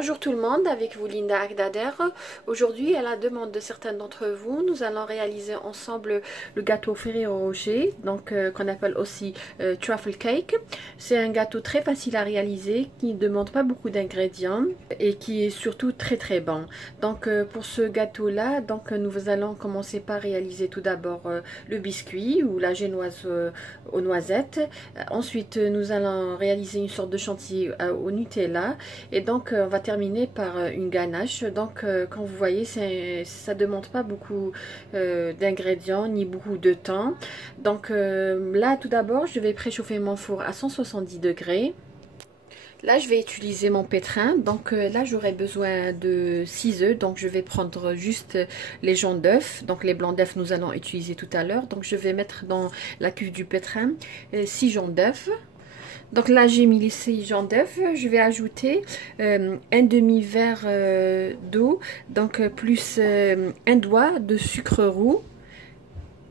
Bonjour tout le monde, avec vous Linda Agdader. Aujourd'hui, à la demande de certains d'entre vous, nous allons réaliser ensemble le gâteau Ferrero Rocher, donc qu'on appelle aussi truffle cake. C'est un gâteau très facile à réaliser, qui ne demande pas beaucoup d'ingrédients et qui est surtout très bon. Donc pour ce gâteau-là, nous allons commencer par réaliser tout d'abord le biscuit ou la génoise aux noisettes. Ensuite, nous allons réaliser une sorte de chantilly au Nutella et donc on va terminer par une ganache. Donc comme vous voyez, ça ne demande pas beaucoup d'ingrédients ni beaucoup de temps. Donc là tout d'abord je vais préchauffer mon four à 170 degrés. Là je vais utiliser mon pétrin, donc là j'aurai besoin de 6 œufs, donc je vais prendre juste les jaunes d'œufs, donc les blancs d'œufs nous allons utiliser tout à l'heure. Donc je vais mettre dans la cuve du pétrin 6 jaunes d'œufs. Donc là j'ai mis les 6 jaunes d'œufs, je vais ajouter un demi-verre d'eau, donc plus un doigt de sucre roux.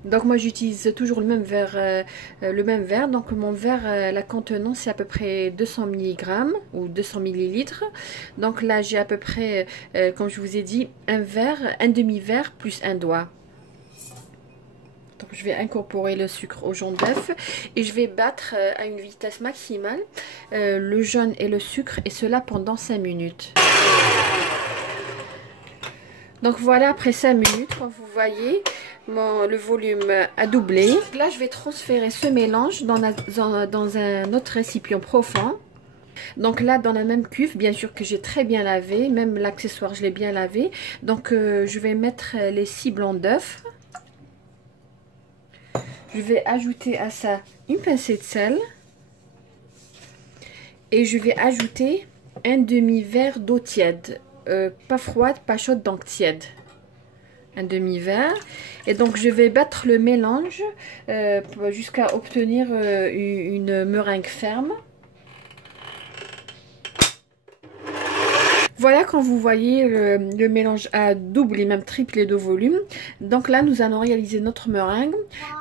Donc moi j'utilise toujours le même verre, donc mon verre, la contenance c'est à peu près 200 mg ou 200 ml. Donc là j'ai à peu près, comme je vous ai dit, un demi-verre plus un doigt. Donc je vais incorporer le sucre au jaune d'œuf et je vais battre à une vitesse maximale le jaune et le sucre, et cela pendant 5 minutes. Donc voilà, après 5 minutes, comme vous voyez, le volume a doublé. Là je vais transférer ce mélange dans un autre récipient profond. Donc là dans la même cuve, bien sûr que j'ai très bien lavé, même l'accessoire je l'ai bien lavé. Donc je vais mettre les 6 blancs d'œufs. Je vais ajouter à ça une pincée de sel et je vais ajouter un demi-verre d'eau tiède, pas froide, pas chaude, donc tiède. Un demi-verre. Et donc je vais battre le mélange jusqu'à obtenir une meringue ferme. Voilà, quand vous voyez le mélange a doublé, même triplé de volume. Donc là nous allons réaliser notre meringue.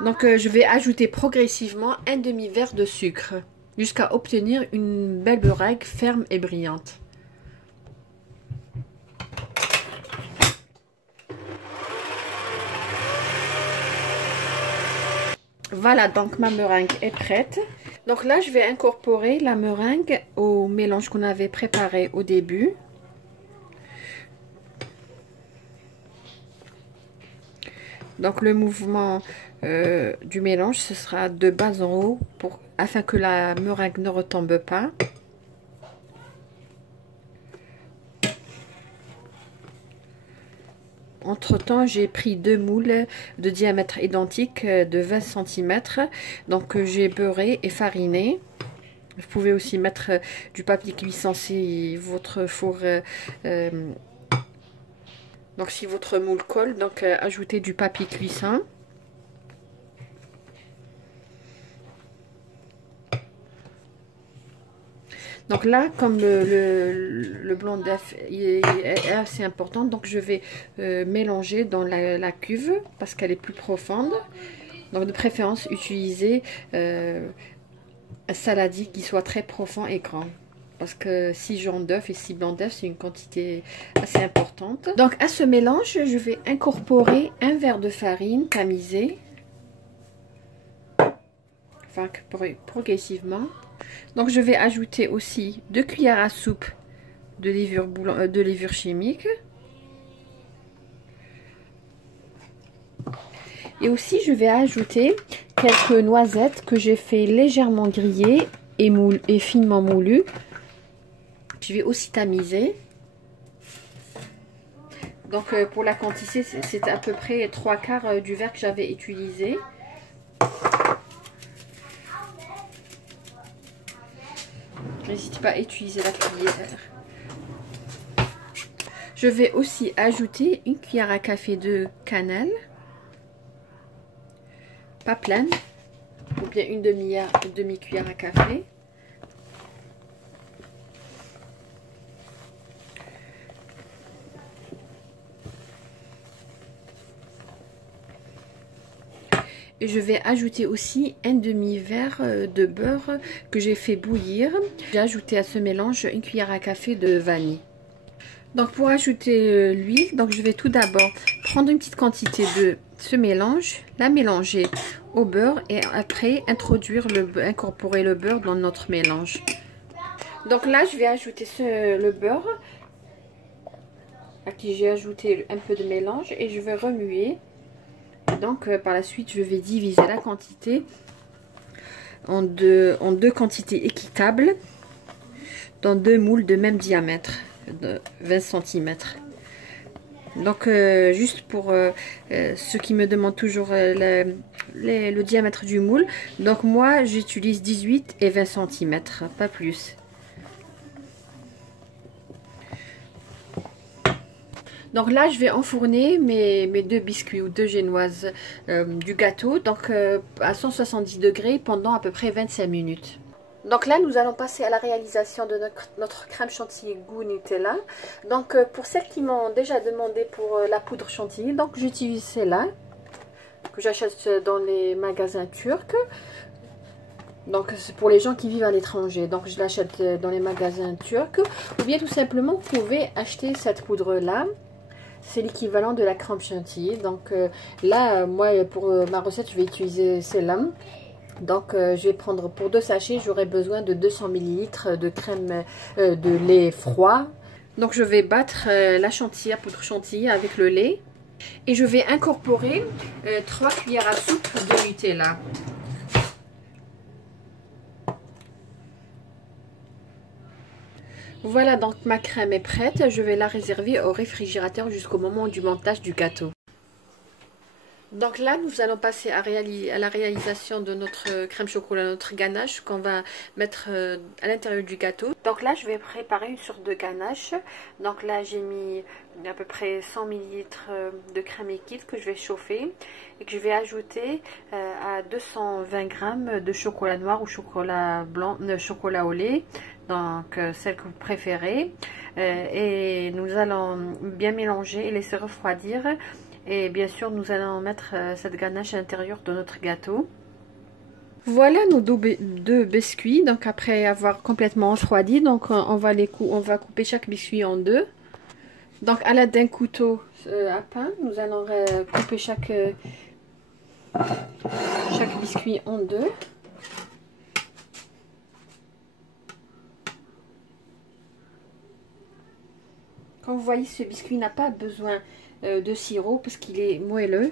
Donc je vais ajouter progressivement un demi-verre de sucre jusqu'à obtenir une belle meringue ferme et brillante. Voilà, donc ma meringue est prête. Donc là je vais incorporer la meringue au mélange qu'on avait préparé au début. Donc le mouvement du mélange, ce sera de bas en haut afin que la meringue ne retombe pas. Entre temps, j'ai pris 2 moules de diamètre identique de 20 cm. Donc j'ai beurré et fariné. Vous pouvez aussi mettre du papier cuisson si votre four... donc si votre moule colle, donc ajoutez du papier cuisson. Donc là, comme le blanc d'œuf est assez important, donc je vais mélanger dans la cuve parce qu'elle est plus profonde. Donc de préférence, utilisez un saladier qui soit très profond et grand. Parce que 6 jaunes d'œufs et 6 blancs d'œufs, c'est une quantité assez importante. Donc à ce mélange, je vais incorporer un verre de farine tamisée. Enfin, progressivement. Donc je vais ajouter aussi 2 cuillères à soupe de levure chimique. Et aussi je vais ajouter quelques noisettes que j'ai fait légèrement griller et finement moulues. Je vais aussi tamiser. Donc pour la quantité, c'est à peu près 3/4 du verre que j'avais utilisé. N'hésitez pas à utiliser la cuillère. Je vais aussi ajouter une cuillère à café de cannelle. Pas pleine. Ou bien une demi-cuillère à café. Et je vais ajouter aussi un demi-verre de beurre que j'ai fait bouillir. J'ai ajouté à ce mélange une cuillère à café de vanille. Donc pour ajouter l'huile, donc je vais tout d'abord prendre une petite quantité de ce mélange, la mélanger au beurre et après incorporer le beurre dans notre mélange. Donc là je vais ajouter le beurre à qui j'ai ajouté un peu de mélange et je vais remuer. Donc par la suite je vais diviser la quantité en deux quantités équitables dans deux moules de même diamètre de 20 cm. Donc juste pour ceux qui me demandent toujours le diamètre du moule, donc moi j'utilise 18 et 20 cm, pas plus. Donc là je vais enfourner mes deux biscuits ou deux génoises du gâteau, donc à 170 degrés pendant à peu près 25 minutes. Donc là, nous allons passer à la réalisation de notre crème chantilly goût Nutella. Donc pour celles qui m'ont déjà demandé pour la poudre chantilly, donc j'utilise celle-là que j'achète dans les magasins turcs. Donc c'est pour les gens qui vivent à l'étranger. Donc je l'achète dans les magasins turcs. Ou bien tout simplement, vous pouvez acheter cette poudre-là. C'est l'équivalent de la crème chantilly. Donc là, moi pour ma recette, je vais utiliser celle-là. Donc je vais prendre pour 2 sachets, j'aurai besoin de 200 ml de crème de lait froid. Donc je vais battre la chantilly, la poudre chantilly avec le lait. Et je vais incorporer 3 cuillères à soupe de Nutella. Voilà, donc ma crème est prête. Je vais la réserver au réfrigérateur jusqu'au moment du montage du gâteau. Donc là, nous allons passer à la réalisation de notre crème chocolat, notre ganache qu'on va mettre à l'intérieur du gâteau. Donc là, je vais préparer une sorte de ganache. Donc là, j'ai mis à peu près 100 ml de crème liquide que je vais chauffer et que je vais ajouter à 220 g de chocolat noir ou chocolat blanc, chocolat au lait. Donc celle que vous préférez. Et nous allons bien mélanger et laisser refroidir. Et bien sûr, nous allons mettre cette ganache à l'intérieur de notre gâteau. Voilà nos deux biscuits. Donc après avoir complètement refroidi, donc on va couper chaque biscuit en deux. Donc à l'aide d'un couteau à pain, nous allons couper chaque biscuit en deux. Comme vous voyez, ce biscuit n'a pas besoin de sirop parce qu'il est moelleux.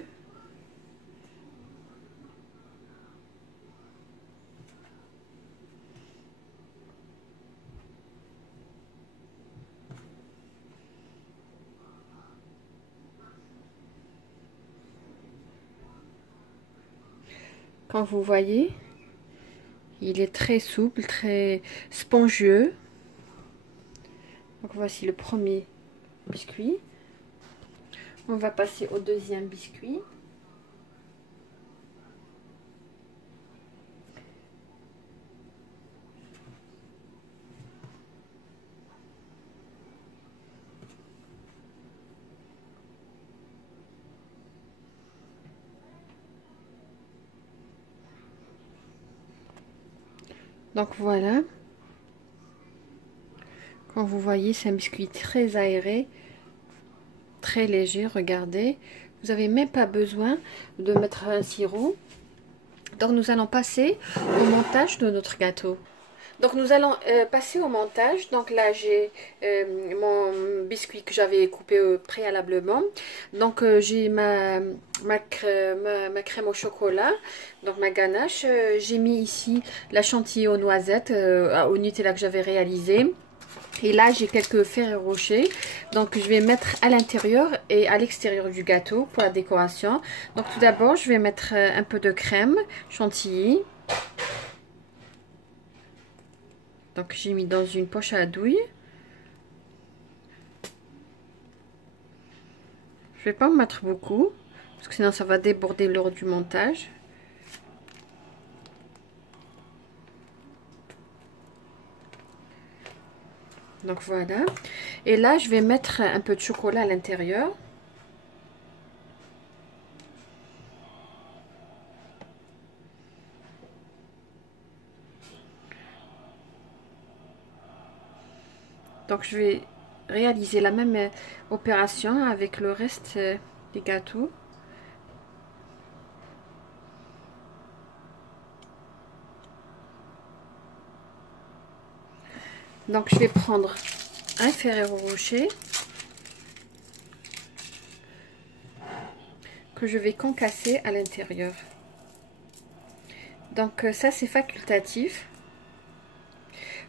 Comme vous voyez, il est très souple, très spongieux. Donc voici le premier biscuit. On va passer au deuxième biscuit. Donc voilà. Comme vous voyez, c'est un biscuit très aéré, très léger, regardez. Vous n'avez même pas besoin de mettre un sirop. Donc nous allons passer au montage de notre gâteau. Donc nous allons passer au montage. Donc là j'ai mon biscuit que j'avais coupé préalablement. Donc j'ai ma crème au chocolat, donc ma ganache. J'ai mis ici la chantilly aux noisettes, au Nutella que j'avais réalisé. Et là j'ai quelques Ferrero Rocher, donc je vais mettre à l'intérieur et à l'extérieur du gâteau pour la décoration. Donc tout d'abord je vais mettre un peu de crème chantilly. Donc j'ai mis dans une poche à douille. Je vais pas en mettre beaucoup parce que sinon ça va déborder lors du montage. Donc voilà. Et là je vais mettre un peu de chocolat à l'intérieur. Donc je vais réaliser la même opération avec le reste des gâteaux. Donc je vais prendre un Ferrero Rocher que je vais concasser à l'intérieur. Donc ça c'est facultatif.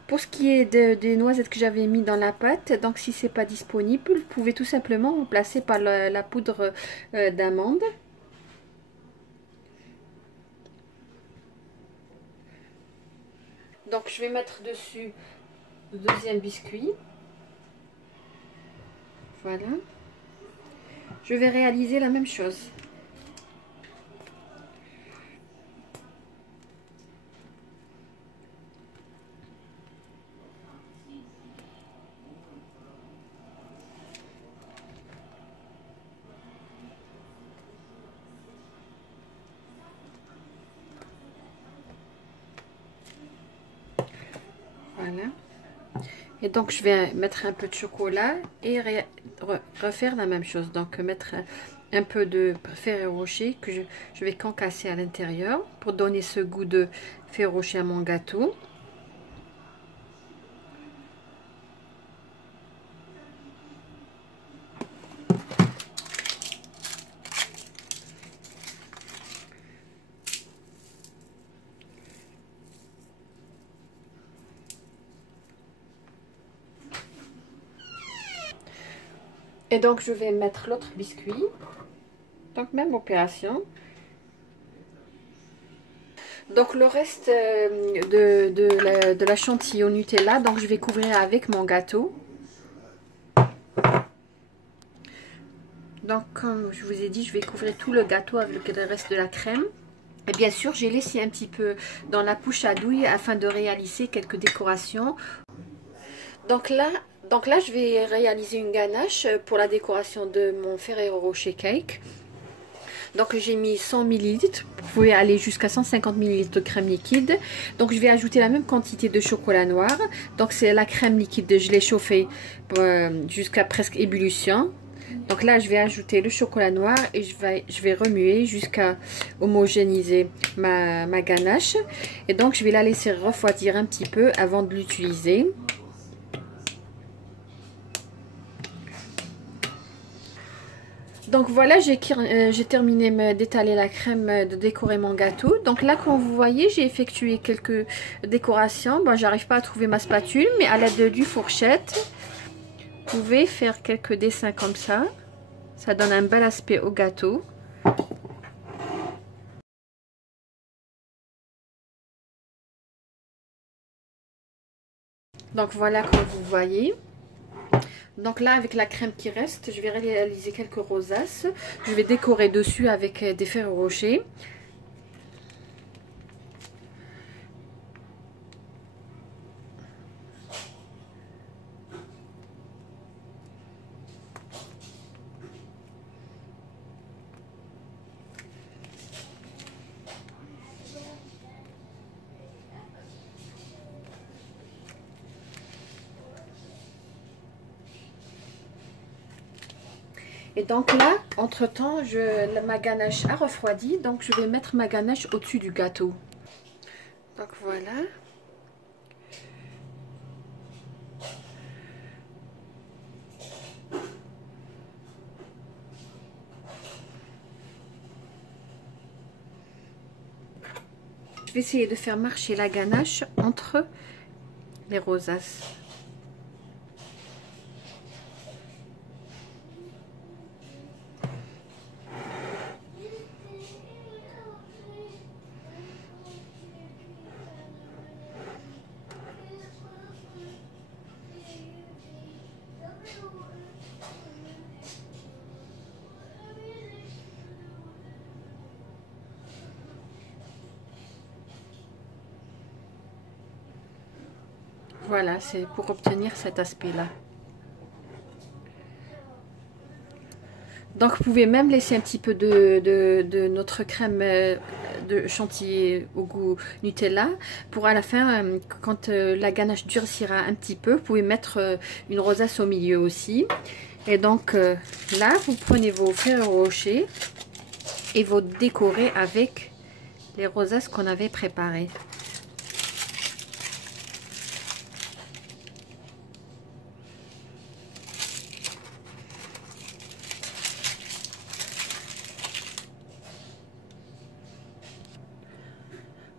Pour ce qui est des noisettes que j'avais mis dans la pâte, donc si c'est pas disponible, vous pouvez tout simplement remplacer par la poudre d'amande. Donc je vais mettre dessus le deuxième biscuit. Voilà. Je vais réaliser la même chose. Voilà. Et donc je vais mettre un peu de chocolat et refaire la même chose. Donc mettre un peu de Ferrero Rocher que je vais concasser à l'intérieur pour donner ce goût de Ferrero Rocher à mon gâteau. Et donc je vais mettre l'autre biscuit. Donc même opération. Donc le reste de la chantilly au Nutella, donc je vais couvrir avec mon gâteau. Donc comme je vous ai dit, je vais couvrir tout le gâteau avec le reste de la crème. Et bien sûr, j'ai laissé un petit peu dans la poche à douille afin de réaliser quelques décorations. Donc là, je vais réaliser une ganache pour la décoration de mon Ferrero Rocher Cake. Donc j'ai mis 100 ml, vous pouvez aller jusqu'à 150 ml de crème liquide. Donc je vais ajouter la même quantité de chocolat noir. Donc c'est la crème liquide, je l'ai chauffée jusqu'à presque ébullition. Donc là je vais ajouter le chocolat noir et je vais remuer jusqu'à homogénéiser ma ganache. Et donc je vais la laisser refroidir un petit peu avant de l'utiliser. Donc voilà, j'ai terminé d'étaler la crème, de décorer mon gâteau. Donc là, comme vous voyez, j'ai effectué quelques décorations. Bon, j'arrive pas à trouver ma spatule, mais à l'aide d'une fourchette, vous pouvez faire quelques dessins comme ça. Ça donne un bel aspect au gâteau. Donc voilà, comme vous voyez. Donc là, avec la crème qui reste, je vais réaliser quelques rosaces. Je vais décorer dessus avec des Ferrero Rocher. Et donc là, entre-temps, ma ganache a refroidi, donc je vais mettre ma ganache au-dessus du gâteau. Donc voilà. Je vais essayer de faire marcher la ganache entre les rosaces. Voilà, c'est pour obtenir cet aspect-là. Donc, vous pouvez même laisser un petit peu de notre crème de chantilly au goût Nutella. Pour à la fin, quand la ganache durcira un petit peu, vous pouvez mettre une rosace au milieu aussi. Et donc là, vous prenez vos Ferrero Rocher et vous décorez avec les rosaces qu'on avait préparées.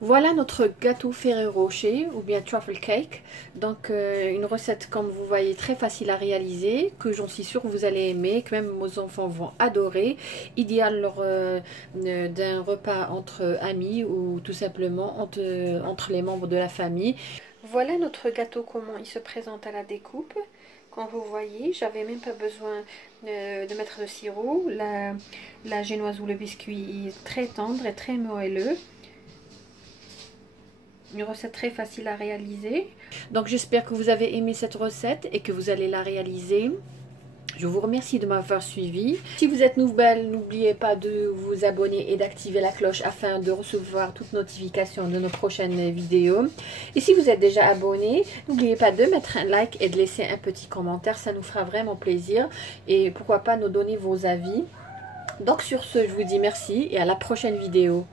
Voilà notre gâteau Ferrero Rocher ou bien truffle cake. Donc une recette comme vous voyez très facile à réaliser, que j'en suis sûre vous allez aimer, que même vos enfants vont adorer. Idéal lors d'un repas entre amis ou tout simplement entre les membres de la famille. Voilà notre gâteau, comment il se présente à la découpe. Quand vous voyez, j'avais même pas besoin de mettre de sirop. La génoise ou le biscuit est très tendre et très moelleux. Une recette très facile à réaliser. Donc j'espère que vous avez aimé cette recette et que vous allez la réaliser. Je vous remercie de m'avoir suivi. Si vous êtes nouvelle, n'oubliez pas de vous abonner et d'activer la cloche afin de recevoir toutes notifications de nos prochaines vidéos. Et si vous êtes déjà abonné, n'oubliez pas de mettre un like et de laisser un petit commentaire. Ça nous fera vraiment plaisir. Et pourquoi pas nous donner vos avis. Donc sur ce, je vous dis merci et à la prochaine vidéo.